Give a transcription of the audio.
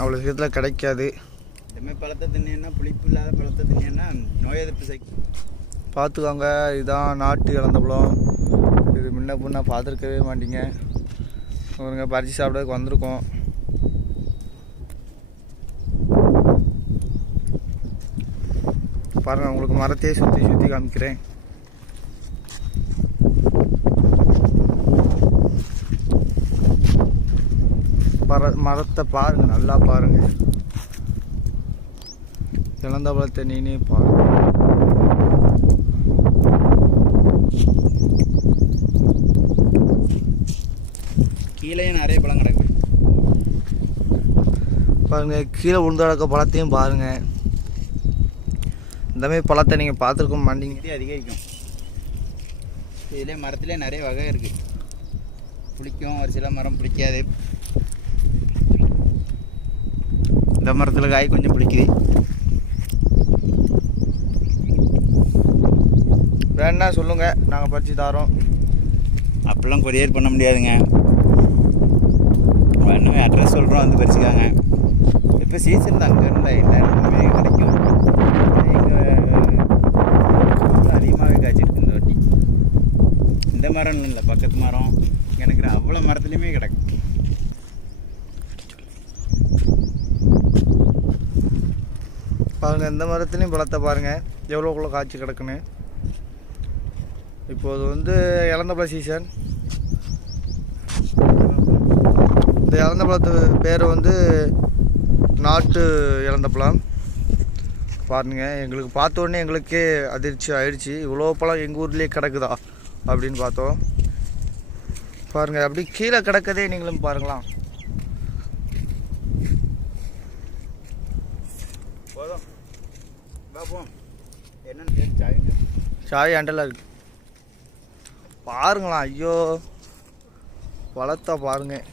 அவ்வளோ சீக்கிரத்தில் கிடைக்காது. இந்தமாதிரி பழத்தை தின்னா, புளிப்பு இல்லாத பழத்தை தின்னா நோய் எதிர்ப்பு சக்தி பார்த்துக்கோங்க. இதுதான் நாட்டு இளந்தப்பழம். இது முன்ன பின்ன பார்த்துருக்கவே மாட்டீங்க. ஒருங்க பறித்து சாப்பிட்றதுக்கு வந்திருக்கோம். பாருங்கள், உங்களுக்கு மரத்தையே சுற்றி சுற்றி காமிக்கிறேன். மரத்தை பாருங்கள், நல்லா பாருங்கள். இளந்தப்பழத்தை நீனே பாருங்க. கீழே நிறைய பழம் கிடக்கு பாருங்க. கீழே விழுந்து கிடக்க பழத்தையும் பாருங்க. இந்தமாதிரி பழத்தை நீங்கள் பார்த்துருக்க மாட்டீங்க. இது அதிகரிக்கும். இதுலேயே மரத்துலேயே நிறைய வகை இருக்குது. பிடிக்கும், ஒரு சில மரம் பிடிக்காது. இந்த மரத்தில் காய் கொஞ்சம் பிடிக்குது. வேணா சொல்லுங்கள், நாங்கள் பறித்து தரோம். அப்படிலாம் கொரியர் பண்ண முடியாதுங்க. வேணுமே அட்ரஸ் சொல்கிறோம், வந்து பறிச்சுக்காங்க. இப்போ சீசன் தான், அங்கே இருந்தால் எல்லா இடத்துலையுமே கிடைக்கும். எங்கள் அதிகமாகவே காய்ச்சிருக்கு இந்த வாட்டி. இந்த மரம் இல்லை, பக்கத்து மரம் எனக்கு அவ்வளோ மரத்துலேயுமே கிடக்கு. பாருங்கள், இந்த மரத்துலேயும் பழத்தை பாருங்கள் எவ்வளோக்குள்ளே காய்ச்சி கிடக்குன்னு. இப்போது வந்து இளந்தப்பழ சீசன். இந்த இளந்தப்பழத்து பேர் வந்து நாட்டு இளந்தப்பழம். பாருங்க, எங்களுக்கு பார்த்த உடனே எங்களுக்கே அதிர்ச்சி ஆயிடுச்சு. இவ்வளோ பழம் எங்கள் ஊர்லேயே கிடக்குதா அப்படின்னு பார்த்தோம். பாருங்கள், அப்படி கீழே கிடக்கதே நீங்களும் பாருங்களாம். போதும் பார்ப்போம் என்னன்னு சாயுங்க. சாய் அண்டலாக இருக்கு பாருங்களா. ஐயோ, பழத்தை பாருங்கள்.